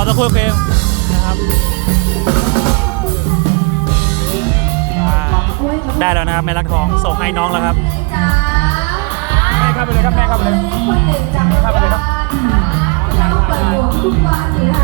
รอสัครู่โอเคนะครับได้แล้วนะครับแม่รักทองส่งให้น้องแล้วครับแม่เข้าไปเลยครับแม่เข้าไปเลยคม่เข้าไปเลยครับ